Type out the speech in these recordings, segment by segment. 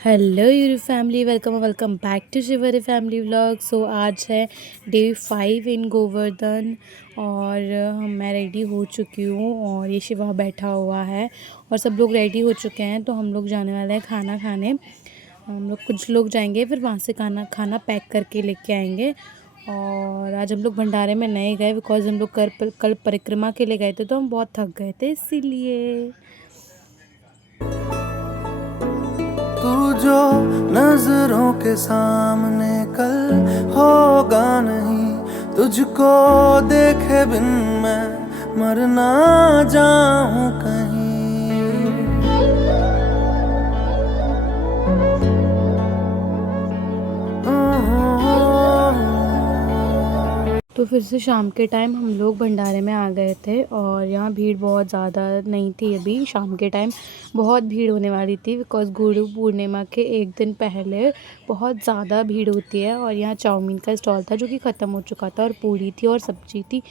Hello यूरी family, welcome back to Shivri family vlog. So आज है डे 5 इन गोवर्धन और मैं रेडी हो चुकी हूँ और ये शिवा बैठा हुआ है और सब लोग रेडी हो चुके हैं। तो हम लोग जाने वाले हैं खाना खाने। हम लोग कुछ लोग जाएंगे, फिर वहाँ से खाना खाना पैक करके लेके आएंगे। और आज हम लोग भंडारे में नहीं गए बिकॉज़ हम लोग कल परिक्रमा के लिए गए थे, तो हम बहुत थक गए थे इसीलिए। तू जो नजरों के सामने कल होगा नहीं, तुझको देखे बिन मैं मर ना जाऊं कहीं। तो फिर से शाम के टाइम हम लोग भंडारे में आ गए थे और यहाँ भीड़ बहुत ज़्यादा नहीं थी। अभी शाम के टाइम बहुत भीड़ होने वाली थी बिकॉज़ गुरु पूर्णिमा के एक दिन पहले बहुत ज़्यादा भीड़ होती है। और यहाँ चाउमीन का स्टॉल था जो कि ख़त्म हो चुका था और पूड़ी थी और सब्जी थी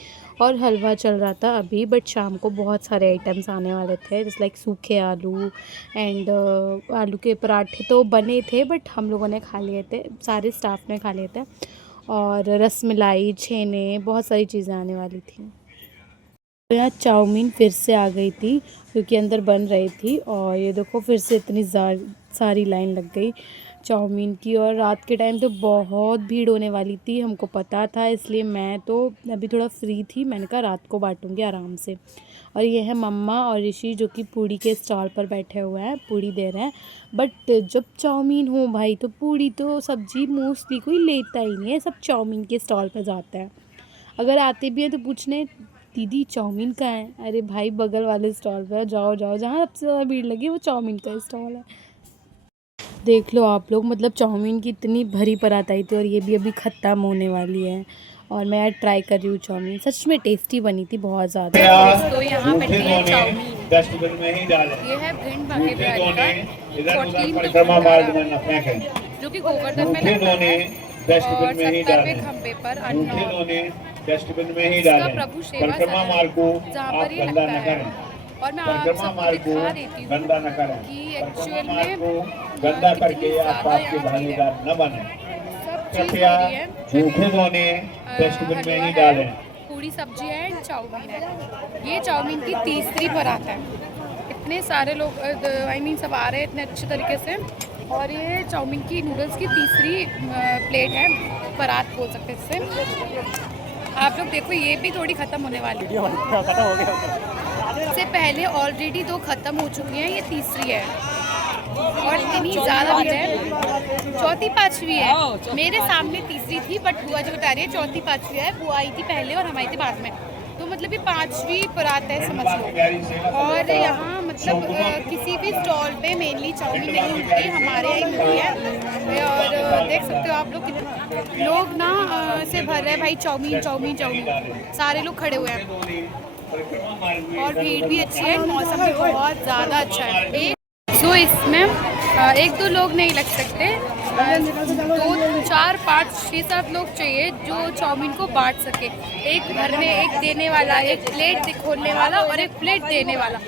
और हलवा चल रहा था अभी। बट शाम को बहुत सारे आइटम्स आने वाले थे, जैसे लाइक सूखे आलू एंड आलू के पराठे तो बने थे बट हम लोगों ने खा लिए थे, सारे स्टाफ ने खा लिए थे। और रसमलाई, छेने, बहुत सारी चीज़ें आने वाली थी। तो यहाँ चाउमीन फिर से आ गई थी क्योंकि अंदर बन रही थी और ये देखो फिर से इतनी सारी लाइन लग गई चाउमीन की। और रात के टाइम तो बहुत भीड़ होने वाली थी, हमको पता था, इसलिए मैं तो अभी थोड़ा फ्री थी, मैंने कहा रात को बांटूंगी आराम से। और ये है मम्मा और ऋषि जो कि पूड़ी के स्टॉल पर बैठे हुए हैं, पूड़ी दे रहे हैं। बट जब चाउमीन हो भाई तो पूड़ी तो सब्जी मोस्टली कोई लेता ही नहीं है, सब चाउमीन के स्टॉल पर जाते हैं। अगर आते भी हैं तो पूछने दीदी चाउमीन कहाँ है, अरे भाई बगल वाले स्टॉल पर जाओ जाओ, जहाँ सबसे ज़्यादा भीड़ लगी वो चाउमीन का स्टॉल है। देख लो आप लोग, मतलब चाउमीन की इतनी भरी परात आई थी और ये भी अभी ख़त्म होने वाली है। और मैं आज ट्राई कर रही हूँ चाउमीन, सच में टेस्टी बनी थी बहुत ज़्यादा। तो यहाँ पे है चाउमीन, डस्टबिन में ही डालें। ये है भिंड भागे बिहारी का इधर उधर 14 परिक्रमा मार्ग में न फेंकें। जो कि गोवर्धन में जूठे लगता दोने है। डस्टबिन और में ही 70वें डालें। खंबे पर जूठे अन्नौर दोने डस्टबिन में ही इसका डालें। प्रभु सेवा परिक्रमा सदन मार्ग को जहाँ आप पर ये गंदा लगता न है। करें। और मैं आप परिक्रमा सबको मार्ग को दिखा देती हूँ गंदा न करें। कि परिक्रमा एक्चुअल मार्ग में को गंदा कितनी करके आप ज़्यादा पाप के यहाँ भीड़ है। भागीदार न बने। सब चीज़ कृपया हो रही है, जूठे दोने डस्टबिन में हलवा ही है, डालें। पूरी सब्जी है एंड चाउमीन है। ये चाउमीन की तीसरी परात है। इतने सारे लोग आई मीन सब आ रहे हैं इतने अच्छे तरीके से। और ये चाउमीन की नूडल्स की तीसरी प्लेट है, परात बोल सकते हैं इससे। आप लोग देखो ये भी थोड़ी ख़त्म होने वाली है। इससे पहले ऑलरेडी 2 ख़त्म हो चुकी हैं, ये तीसरी है और इतनी ज़्यादा भीड़ है। चौथी पाँचवीं है, मेरे सामने तीसरी थी बट बुआ जी बता रही है चौथी पाँचवीं है। बुआ आई थी पहले और हम आई थी बाद में, तो मतलब ये 5वीं परात है समझ लो। और यहाँ मतलब किसी भी स्टॉल पे मेनली चाउमीन नहीं मिलती, हमारे यहाँ मिलती है। और देख सकते हो आप लोग ना से भर रहे हैं भाई, चाउमीन चाउमीन चाउमीन, सारे लोग खड़े हुए हैं। और भीड़ भी अच्छी है, मौसम भी बहुत ज़्यादा अच्छा है। सो इसमें 1-2 लोग नहीं लग सकते, 2 4 5 6 7 लोग चाहिए जो चाउमीन को बांट सके। एक भरने, एक देने वाला, एक प्लेट खोलने वाला और एक प्लेट देने वाला,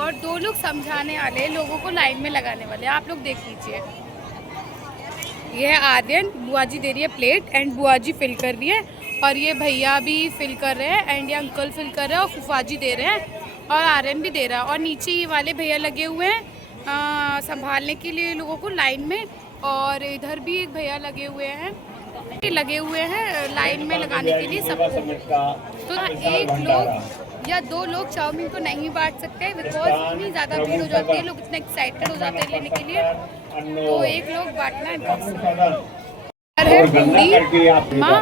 और 2 लोग समझाने वाले, लोगों को लाइन में लगाने वाले। आप लोग देख लीजिए, ये है आर्यन, बुआ जी दे रही है प्लेट एंड बुआ जी फिल कर रही है, और ये भैया भी फिल कर रहे हैं एंड ये अंकल फिल कर रहे हैं और फूफा जी दे रहे हैं और आर्यन भी दे रहा है। और नीचे ये वाले भैया लगे हुए हैं संभालने के लिए लोगों को लाइन में। और इधर भी एक भैया लगे हुए हैं लाइन में लगाने के लिए सबको। तो एक लोग या 2 लोग चाउमीन को नहीं बांट सकते बिकॉज इतनी ज़्यादा भीड़ हो जाती है, लोग इतने एक्साइटेड हो जाते हैं लेने के लिए। तो एक लोग बांटना है पूड़ी, माँ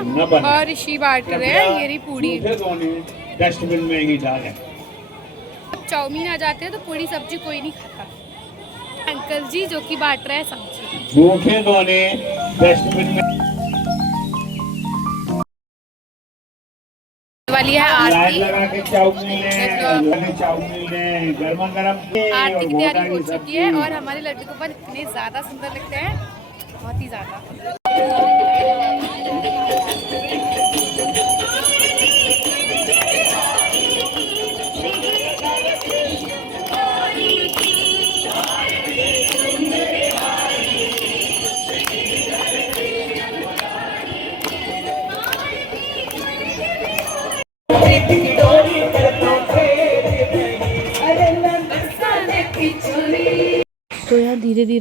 और ऋषि बांट रहे हैं, ये रही पूड़ी। डस्टबिन में ही डालें। चाउमीन आ जाते हैं तो पूरी सब्जी कोई नहीं खाता। अंकल जी जो कि बांट रहे हैं सब्जी। जूठे दोने डस्टबिन में वाली है आरती। लगा के चाउमीन गर्मा गर्म आरती की तैयारी हो चुकी है और हमारे लड्डू गोपाल इतने ज़्यादा सुंदर लगते हैं, बहुत ही ज़्यादा।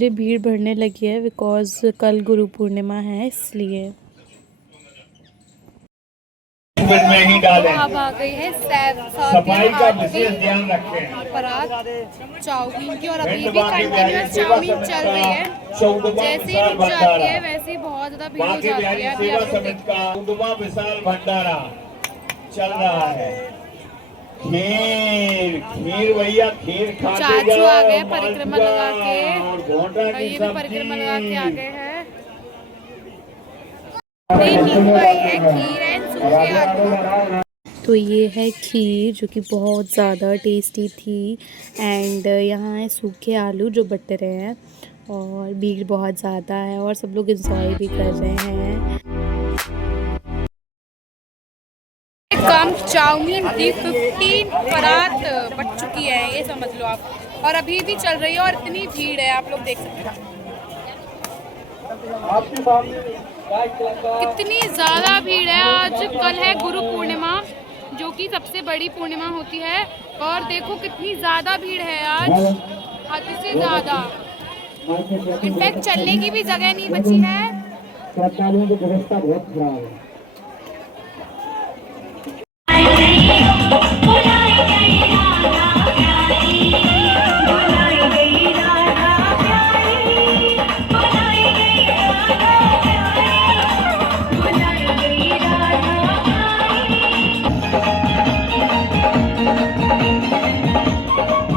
धीरे भीड़ बढ़ने लगी है बिकॉज कल गुरु पूर्णिमा है इसलिए। डस्टबिन में ही डालें। अब आ गई है सफाई का विशेष ध्यान रखें। परात चाउमीन की, और अभी हिंद भी बाकी कंटिन्यूअस सेवा चाउमीन समिति चल का रही है। 14वां जैसे ही विशाल रुक जाती है भंडारा, वैसे ही बहुत ज़्यादा भीड़ हो बाकी जाती बिहारी है। अभी सेवा आप लोग समिति का 14वां विशाल भंडारा चल रहा है। खीर भैया, खीर खाते चाचू जाओ, आ गए परिक्रमा लगा के, और घोटा और की ये भी परिक्रमा लगा के आ सब्जी। गए हैं। नींबू आई है, खीर है, सूखे आलू। तो ये है खीर जो कि बहुत ज़्यादा टेस्टी थी, एंड यहाँ है सूखे आलू जो बट रहे हैं, और भीड़ बहुत ज़्यादा है और सब लोग इंजॉय भी कर रहे हैं। कम चाउमीन की 15 परात बट चुकी है, ये समझ लो आप, और अभी भी चल रही है और इतनी भीड़ है, आप लोग देख सकते हैं कितनी ज़्यादा भीड़ है। आज कल है गुरु पूर्णिमा जो कि सबसे बड़ी पूर्णिमा होती है, और देखो कितनी ज़्यादा भीड़ है आज, हद से ज़्यादा। इनफैक्ट चलने की भी जगह नहीं बची है। श्रद्धालुओं की व्यवस्था बहुत खराब है।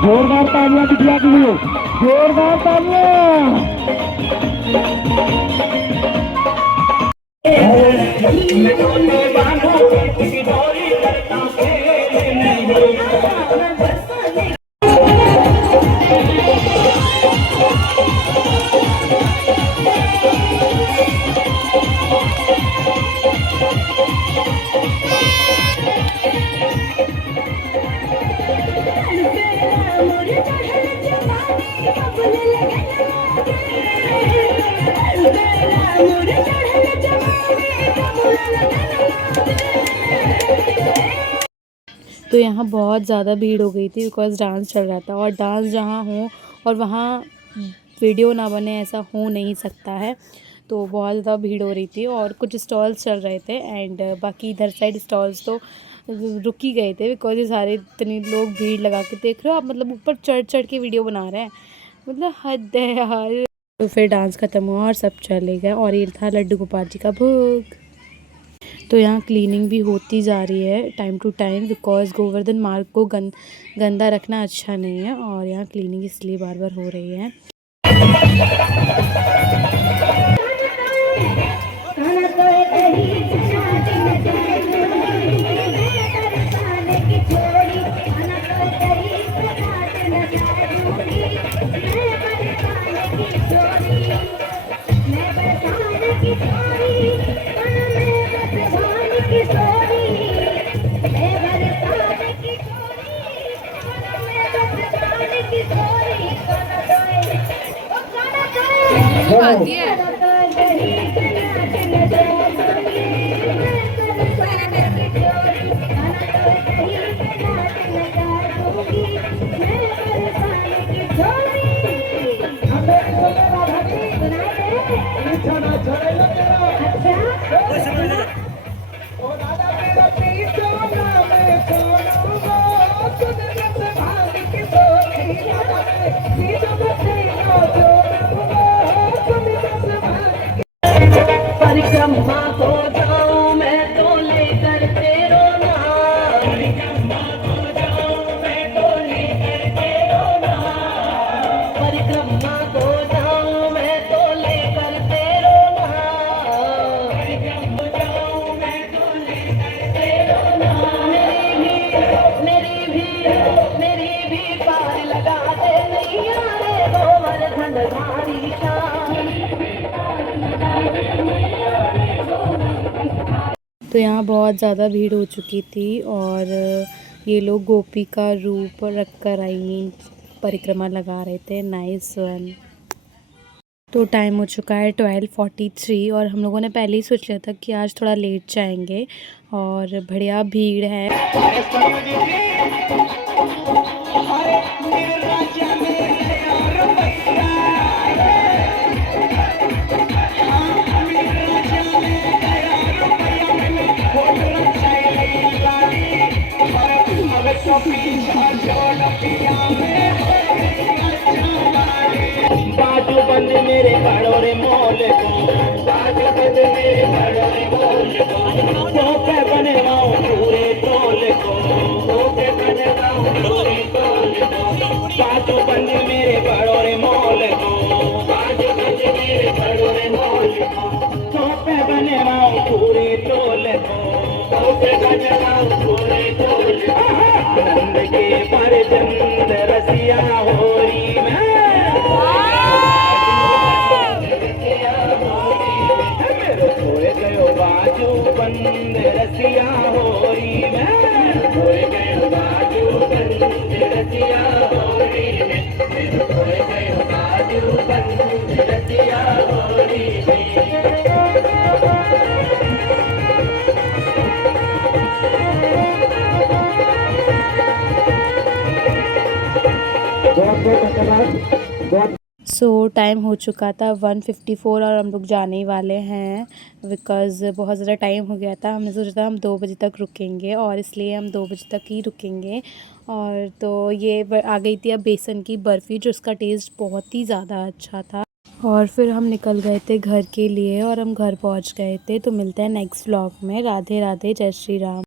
जोरदार तालियां बिटिया के लिए, जोरदार तो यहाँ बहुत ज़्यादा भीड़ हो गई थी बिकॉज डांस चल रहा था, और डांस जहाँ हो और वहाँ वीडियो ना बने ऐसा हो नहीं सकता है। तो बहुत ज़्यादा भीड़ हो रही थी और कुछ स्टॉल्स चल रहे थे, एंड बाकी इधर साइड स्टॉल्स तो रुक ही गए थे बिकॉज ये सारे इतने लोग भीड़ लगा के देख रहे हो आप, मतलब ऊपर चढ़ चढ़ के वीडियो बना रहे हैं, मतलब हद है यार। तो फिर डांस ख़त्म हुआ और सब चले गए, और ये था लड्डू गोपाल जी का भोग। तो यहाँ क्लीनिंग भी होती जा रही है time to time because Govardhan Marg को गंदा रखना अच्छा नहीं है, और यहाँ क्लीनिंग इसलिए बार बार हो रही है। आती है परिक्रमा को जाऊं मैं तो लेकर तेरो नाम, परिक्रमा को जाऊं मैं तो लेकर तेरो नाम, परिक्रमा को जाऊं मैं तो लेकर तेरो नाम, परिक्रमा जाऊं मैं तो लेकर तेरो नाम। मेरी भी पार लगा दे नैया रे गोवर्धन धारी शान। तो यहाँ बहुत ज़्यादा भीड़ हो चुकी थी, और ये लोग गोपी का रूप रख कर परिक्रमा लगा रहे थे। Nice one. तो टाइम हो चुका है 12:43, और हम लोगों ने पहले ही सोच लिया था कि आज थोड़ा लेट जाएंगे, और बढ़िया भीड़ है। हरे मेरे बड़ो रे मोल को, बाजू बंद मेरे बड़ो रे मोल को, पे बनवाऊं पूरे तोल को, पे बनवाऊं पूरे तोल को, बाजू बंद मेरे बड़ो रे मोल को, बाजू बंद मेरे बड़ो रे मोल को, पे बनवाऊं पूरे तोल को, पे बनवाऊं पूरे तोल को, आनंद के पर चंद रसिया होरी में, खोए गयो बाजू बंद रसिया होरी में, खोए गयो बाजू बंद रसिया होरी में, खोए गयो बाजू बंद रसिया होरी में। सो टाइम हो चुका था 1:54 और हम लोग जाने ही वाले हैं बिकॉज़ बहुत ज़्यादा टाइम हो गया था। हमने सोचा था हम 2 बजे तक रुकेंगे और इसलिए हम 2 बजे तक ही रुकेंगे। और तो ये आ गई थी अब बेसन की बर्फ़ी जो उसका टेस्ट बहुत ही ज़्यादा अच्छा था। और फिर हम निकल गए थे घर के लिए और हम घर पहुंच गए थे। तो मिलते हैं नेक्स्ट व्लॉग में। राधे राधे, जय श्री राम।